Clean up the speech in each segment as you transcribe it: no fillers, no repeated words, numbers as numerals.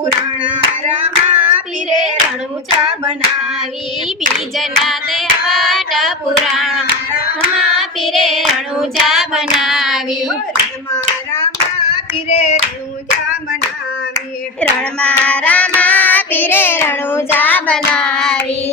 પુરાણા રામા પીરે રણુજા બનાવી બીજના તે પાઠ પુરાણા રામા પીરે રણુજા બનાવી રણમાં રામા પીરે રણુજા બનાવી રણમાં રામા પીરે રણુજા બનાવી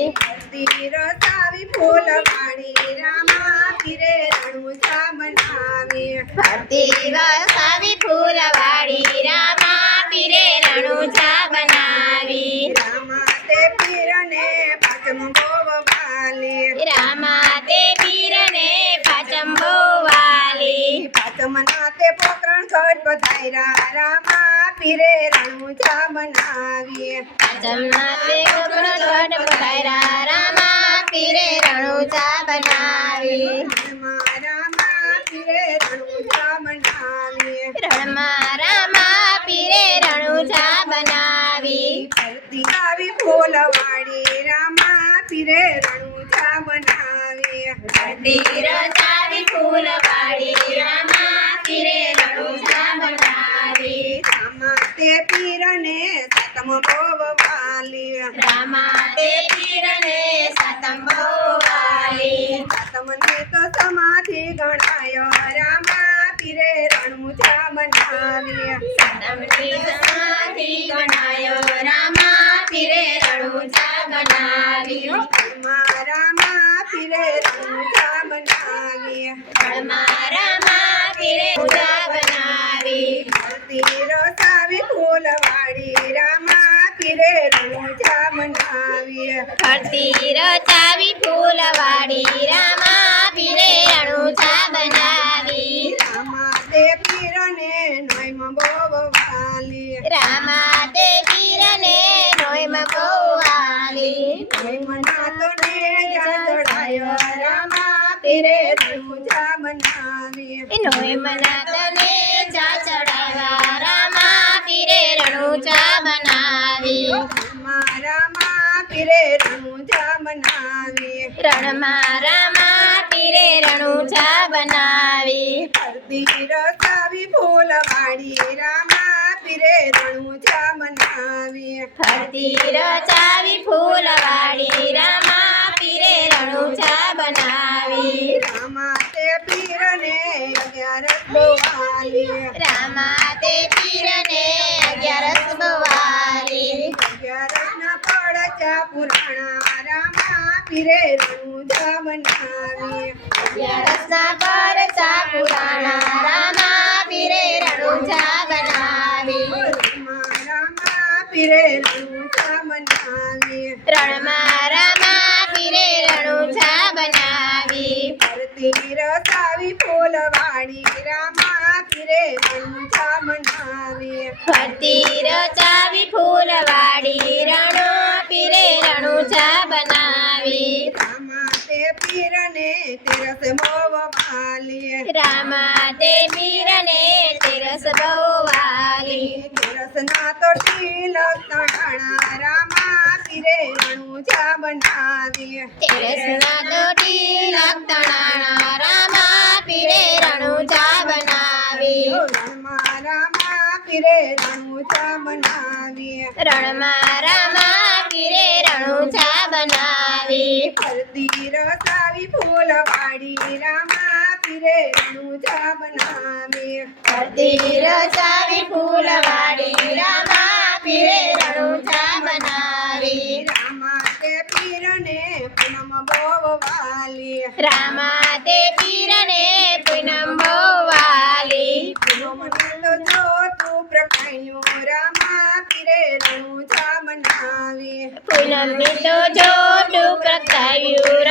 રસાવી ફૂલવાડી રામા પીરે રણુજા બનાવી ફરતી વસાવી ફૂલવાડી રામા પીરે રણુજા બનાવી રામા તે પીરને પાચમ બહુ વાલી રામા તે પીરને પાચમ બહુ વાલી પાચમના તે પોકરણ ઘટ પધાર્યા રામા પીરે રણુજા બનાવી પાચમના તે પોકરણ ઘટ પધાર્યા રામા પીરે રણુજા બનાવી રણમાં રામા પીરે રણુજા બનાવી રણમાં રામા પીરે રણુજા બનાવી ફરતી આવી ફૂલવાડી રામા પીરે રણુજા બનાવી ફરતી રસાવી ફૂલવાડી રામા પીરે રણુજા બનાવી રામા તે પીરને સાતમ બહુ વાલી રામા તે પીરને સાતમ બહુ વાલી સાતમને તો સમાધિ ગણાયો રામા પીરે રણુજા બનાવી સાતમની સમાધિ ગણાયો રામા પીરે રણુજા બનાવી રામા પીરે રણુજા બનાવી રણમાં રામા પીરે રણુજા બનાવી ફરતી રસાવી ફૂલવાડી રામા પીરે રણુજા બનાવી ફરતી રચાવી ફૂલવાડી રામા પીરે રણુજા બનાવી રામા તે પીરને નોયમાં બહુ વાલી રામા તે પીરને નોયમાં બહુ વાલી નોયમના તો નેજા ચડાયો રામા પીરે રણુજા બનાવી નોયમના તને જા ચડાવ્યા રામા પીરે રણુજા બનાવી રામા પીરે રણુજા બનાવી રણમાં રામા પીરે રણુજા બનાવી ફરતી રસાવી ફૂલવાડી રામા પીરે રણુજા બનાવી ફરતી રચાવી ફૂલવાડી રામા પીરે રણુજા બનાવી રામા તે પીરને 11 બોવાલી રામા તે પીરને 11 બવાલી 11ના પડચા પુરાણા રામા પીરે રણુજા બનાવી 11ના પરચા પુરાણા રામા પીરે રણુજા બનાવી રામા પીરે રણુજા બનાવી રણમાં રામા પીરે રણુજા બનાવી ફરતી રસાવી ફૂલવાડી રામા પીરે રણુજા બનાવી ફરતી રચાવી ફૂલવાડી રણો પીરે રણુજા બનાવી રામા તે પીરને 13 બહુ વાલી રામા તે પીરને 13 બહુ વાલી 13ના તો તિલક તણાણા રામા પીરે રણુજા બનાવી 13ના તો તિલક તણાણા રામા પીરે રણુજા બનાવી રણમાં રામા પીરે રણુજા બનાવી રણમાં રામા પીરે રણુજા બનાવી ફરતી રસાવી ફૂલવાડી રામા પીરે રણુજા બનાવી ફરતી રચાવી ફૂલવાડી રામા પીરે રણુજા બનાવી રામા તે પીરને પૂનમ બહુ વાલી રામા તે પીરને પૂનમ બહુ વાલી પૂનમને તો જોતું પ્રકાયું રામા પીરે રણુજા બનાવી પૂનમની તો જોડું પ્રગટાવ્યું